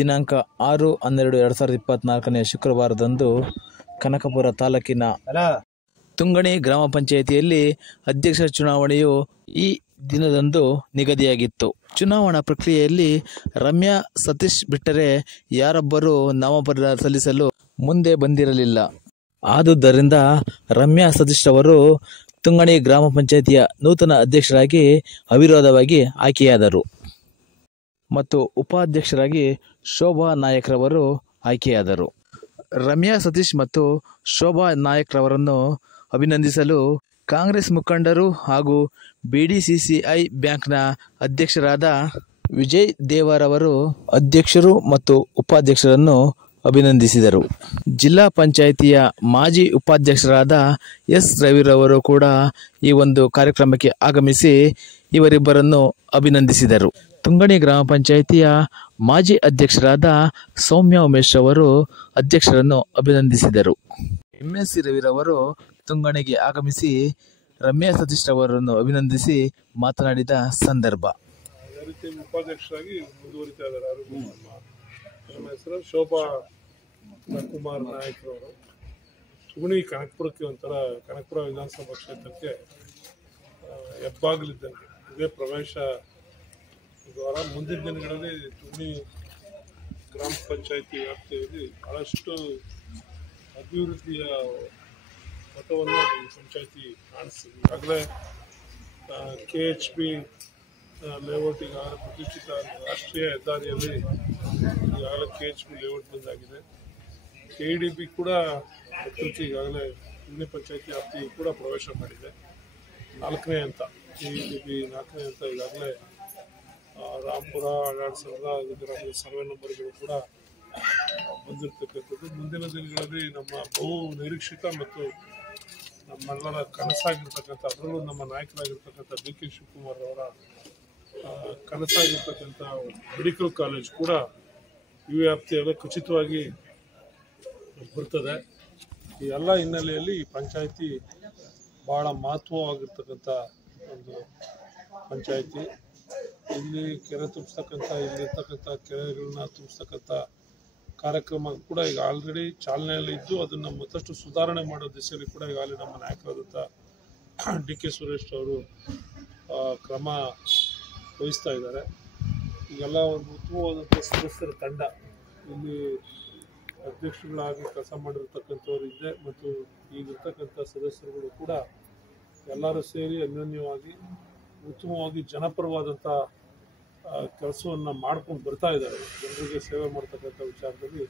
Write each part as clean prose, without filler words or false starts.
ದಿನಾಂಕ 6/12/2024 ಶುಕ್ರವಾರದಂದು ಕನಕಪುರ ತಾಲೂಕಿನ ತುಂಗಣಿ ಗ್ರಾಮ ಪಂಚಾಯಿತಿಯಲ್ಲಿ ಅಧ್ಯಕ್ಷ ಚುನಾವಣೆಯು ಈ ದಿನದಂದು ನಿಗದಿಯಾಗಿತ್ತು. ಚುನಾವಣಾ ಪ್ರಕ್ರಿಯೆಯಲ್ಲಿ ರಮ್ಯಾ ಸತೀಶ್ ಬಿಟ್ಟರೆ ಯಾರೊಬ್ಬರೂ ನಾಮಪತ್ರ ಸಲ್ಲಿಸಲು ಮುಂದೆ ಬಂದಿರಲಿಲ್ಲ. ಆದುದರಿಂದ ರಮ್ಯಾ ಸತೀಶ್ ಅವರು ತುಂಗಣಿ ಗ್ರಾಮ ಪಂಚಾಯಿತಿಯ ನೂತನ ಅಧ್ಯಕ್ಷರಾಗಿ ಅವಿರೋಧವಾಗಿ ಆಯ್ಕೆಯಾದರು ಮತ್ತು ಉಪಾಧ್ಯಕ್ಷರಾಗಿ ಶೋಭಾ ನಾಯಕ್ರವರು ಆಯ್ಕೆಯಾದರು. ರಮ್ಯಾ ಸತೀಶ್ ಮತ್ತು ಶೋಭಾ ನಾಯಕ್ರವರನ್ನು ಅಭಿನಂದಿಸಲು ಕಾಂಗ್ರೆಸ್ ಮುಖಂಡರು ಹಾಗೂ BDCCI ಬ್ಯಾಂಕ್ನ ಅಧ್ಯಕ್ಷರಾದ ವಿಜಯ್ ದೇವರವರು ಅಧ್ಯಕ್ಷರು ಮತ್ತು ಉಪಾಧ್ಯಕ್ಷರನ್ನು ಅಭಿನಂದಿಸಿದರು. ಜಿಲ್ಲಾ ಪಂಚಾಯಿತಿಯ ಮಾಜಿ ಉಪಾಧ್ಯಕ್ಷರಾದ S. ರವಿರವರು ಕೂಡ ಈ ಒಂದು ಕಾರ್ಯಕ್ರಮಕ್ಕೆ ಆಗಮಿಸಿ ಇವರಿಬ್ಬರನ್ನು ಅಭಿನಂದಿಸಿದರು. ತುಂಗಣಿ ಗ್ರಾಮ ಪಂಚಾಯಿತಿಯ ಮಾಜಿ ಅಧ್ಯಕ್ಷರಾದ ಸೌಮ್ಯ ಉಮೇಶ್ ಅವರು ಅಧ್ಯಕ್ಷರನ್ನು ಅಭಿನಂದಿಸಿದರು. MSc ರವಿರವರು ತುಂಗಣಿಗೆ ಆಗಮಿಸಿ ರಮ್ಯಾ ಸತೀಶ್ ಅವರನ್ನು ಅಭಿನಂದಿಸಿ ಮಾತನಾಡಿದ ಸಂದರ್ಭ. ಉಪಾಧ್ಯಕ್ಷರಾಗಿ ಮುಂದುವರಿತಾ ಇದ್ದಾರೆ. ನಮ್ಮ ಹೆಸರು ಶೋಭಾ ಕುಮಾರ್ ನಾಯಕ್ರವರು. ತುಂಗಣಿ ಕನಕಪುರಕ್ಕೆ ಒಂಥರ ಕನಕಪುರ ವಿಧಾನಸಭಾ ಕ್ಷೇತ್ರಕ್ಕೆ ಹೆಬ್ಬಾಗಿಲಿದ್ದಂಗೆ ಇದೇ ಪ್ರವೇಶ ದ್ವಾರ. ಮುಂದಿನ ದಿನಗಳಲ್ಲಿ ತುಂಗಣಿ ಗ್ರಾಮ ಪಂಚಾಯಿತಿ ವ್ಯಾಪ್ತಿಯಲ್ಲಿ ಬಹಳಷ್ಟು ಅಭಿವೃದ್ಧಿಯ ಮತವನ್ನು ಈ ಪಂಚಾಯಿತಿ ಕಾಣಿಸ್ತಿದೆ. ಈಗಾಗಲೇ KHP ಲೇಔಟ್ ಈಗಾಗಲೇ ಪ್ರತಿಷ್ಠಿತ ರಾಷ್ಟ್ರೀಯ ಹೆದ್ದಾರಿಯಲ್ಲಿ ಈಗಾಗಲೇ KHP ಲೇಔಟ್ ಬಂದಾಗಿದೆ. KDB ಕೂಡ ಪ್ರಕೃತಿ ಈಗಾಗಲೇ ತುಂಗಣಿ ಪಂಚಾಯಿತಿ ವ್ಯಾಪ್ತಿ ಕೂಡ ಪ್ರವೇಶ ಮಾಡಿದೆ. 4ನೇ ಹಂತ KDB 4ನೇ ಹಂತ ಈಗಾಗಲೇ ರಾಮಪುರ ಆಡಳಿತ ಗ್ರಾಮದ ಸರ್ವೆ ನಂಬರ್ಗಳು ಕೂಡ ಬಂದಿರತಕ್ಕಂಥದ್ದು. ಮುಂದಿನ ದಿನಗಳಲ್ಲಿ ನಮ್ಮ ಬಹು ನಿರೀಕ್ಷಿತ ಮತ್ತು ನಮ್ಮೆಲ್ಲರ ಕನಸಾಗಿರ್ತಕ್ಕಂಥ, ಅದರಲ್ಲೂ ನಮ್ಮ ನಾಯಕರಾಗಿರ್ತಕ್ಕಂಥ DK ಶಿವಕುಮಾರ್ ಅವರ ಕನಸಾಗಿರ್ತಕ್ಕಂಥ ಮೆಡಿಕಲ್ ಕಾಲೇಜ್ ಕೂಡ ಈ ವ್ಯಾಪ್ತಿಯಲ್ಲಿ ಖಚಿತವಾಗಿ ಬರ್ತದೆ. ಈ ಎಲ್ಲ ಹಿನ್ನೆಲೆಯಲ್ಲಿ ಈ ಪಂಚಾಯಿತಿ ಬಹಳ ಮಹತ್ವವಾಗಿರ್ತಕ್ಕಂಥ ಒಂದು ಪಂಚಾಯಿತಿ. ಇಲ್ಲಿ ಕೆರೆ ತುಂಬಿಸ್ತಕ್ಕಂಥ, ಇಲ್ಲಿರ್ತಕ್ಕಂಥ ಕೆರೆಗಳನ್ನ ತುಂಬಿಸ್ತಕ್ಕಂಥ ಕಾರ್ಯಕ್ರಮ ಕೂಡ ಈಗ ಆಲ್ರೆಡಿ ಚಾಲನೆಯಲ್ಲಿ ಇದ್ದು ಅದನ್ನು ಮತ್ತಷ್ಟು ಸುಧಾರಣೆ ಮಾಡೋ ದಿಸೆಯಲ್ಲಿ ಕೂಡ ಈಗಾಗಲೇ ನಮ್ಮ ನಾಯಕರಾದಂಥ DK ಸುರೇಶ್ ಅವರು ಕ್ರಮ ವಹಿಸ್ತಾ ಇದ್ದಾರೆ. ಈಗೆಲ್ಲ ಒಂದು ಉತ್ತಮವಾದಂಥ ಸದಸ್ಯರ ತಂಡ ಇಲ್ಲಿ ಅಧ್ಯಕ್ಷರುಗಳಾಗಿ ಕೆಲಸ ಮಾಡಿರ್ತಕ್ಕಂಥವ್ರು ಇದೆ ಮತ್ತು ಈಗಿರ್ತಕ್ಕಂಥ ಸದಸ್ಯರುಗಳು ಕೂಡ ಎಲ್ಲರೂ ಸೇರಿ ಅನ್ಯೋನ್ಯವಾಗಿ ಉತ್ತಮವಾಗಿ ಜನಪರವಾದಂಥ ಕೆಲಸವನ್ನು ಮಾಡ್ಕೊಂಡು ಬರ್ತಾ ಇದ್ದಾರೆ. ಜನರಿಗೆ ಸೇವೆ ಮಾಡ್ತಕ್ಕಂಥ ವಿಚಾರದಲ್ಲಿ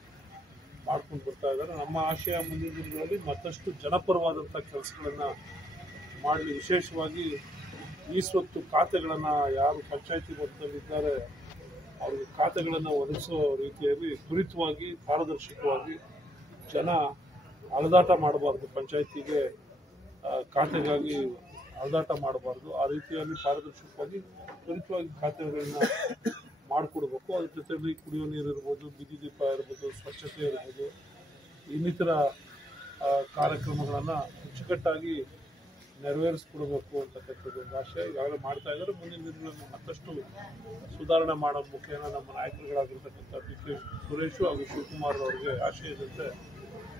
ಮಾಡ್ಕೊಂಡು ಬರ್ತಾ ಇದ್ದಾರೆ. ನಮ್ಮ ಆಶಯ ಮುಂದಿನ ದಿನಗಳಲ್ಲಿ ಮತ್ತಷ್ಟು ಜನಪರವಾದಂಥ ಕೆಲಸಗಳನ್ನು ಮಾಡಲಿ. ವಿಶೇಷವಾಗಿ ಈ ಸ್ವತ್ತು ಖಾತೆಗಳನ್ನು ಯಾರು ಪಂಚಾಯಿತಿ ಮಟ್ಟದಲ್ಲಿದ್ದಾರೆ ಅವ್ರಿಗೆ ಖಾತೆಗಳನ್ನು ಒದಗಿಸೋ ರೀತಿಯಲ್ಲಿ ತ್ವರಿತವಾಗಿ ಪಾರದರ್ಶಕವಾಗಿ ಜನ ಅಲೆದಾಟ ಮಾಡಬಾರ್ದು, ಪಂಚಾಯಿತಿಗೆ ಖಾತೆಗಾಗಿ ಅಲೆದಾಟ ಮಾಡಬಾರ್ದು. ಆ ರೀತಿಯಲ್ಲಿ ಪಾರದರ್ಶಕವಾಗಿ ತ್ವರಿತವಾಗಿ ಖಾತೆಗಳನ್ನ ಮಾಡಿಕೊಡ್ಬೇಕು. ಅದ್ರ ಜೊತೆಯಲ್ಲಿ ಕುಡಿಯೋ ನೀರು ಇರ್ಬೋದು, ಬೀದಿ ದೀಪ ಇರ್ಬೋದು, ಸ್ವಚ್ಛತೆ ಇರ್ಬೋದು, ಇನ್ನಿತರ ಕಾರ್ಯಕ್ರಮಗಳನ್ನು ಅಚ್ಚುಕಟ್ಟಾಗಿ ನೆರವೇರಿಸ್ಕೊಡ್ಬೇಕು ಅಂತಕ್ಕಂಥದ್ದು ಒಂದು ಆಶಯ ಈಗಾಗಲೇ ಮಾಡ್ತಾ ಇದ್ದಾರೆ. ಮುಂದಿನ ದಿನಗಳಲ್ಲಿ ಮತ್ತಷ್ಟು ಸುಧಾರಣೆ ಮಾಡೋ ಮುಖೇನ ನಮ್ಮ ನಾಯಕರುಗಳಾಗಿರ್ತಕ್ಕಂಥ DK ಸುರೇಶ್ ಹಾಗೂ ಶಿವಕುಮಾರ್ ಅವರಿಗೆ ಆಶಯದಂತೆ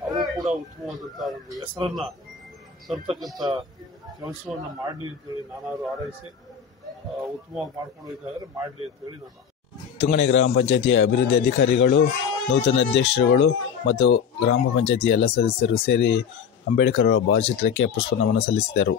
ಅವರು ಕೂಡ ಉತ್ತಮವಾದಂಥ ಒಂದು ಹೆಸರನ್ನು ತರ್ತಕ್ಕಂಥ ಕೆಲಸವನ್ನು ಮಾಡಲಿ ಅಂತೇಳಿ ನಾನಾರು ಹಾರೈಸಿ ಉತ್ತಮವಾಗಿ ಮಾಡ್ಕೊಂಡು ಹೋಗಿದ್ದಾರೆ, ಮಾಡಲಿ ಅಂತೇಳಿ ನಾನು. ತುಂಗಣಿ ಗ್ರಾಮ ಪಂಚಾಯಿತಿಯ ಅಭಿವೃದ್ಧಿ ಅಧಿಕಾರಿಗಳು, ನೂತನ ಅಧ್ಯಕ್ಷರುಗಳು ಮತ್ತು ಗ್ರಾಮ ಪಂಚಾಯಿತಿಯ ಎಲ್ಲ ಸದಸ್ಯರು ಸೇರಿ ಅಂಬೇಡ್ಕರ್ ಅವರ ಭಾವಚಿತ್ರಕ್ಕೆ ಪುಷ್ಪನಮನ ಸಲ್ಲಿಸಿದರು.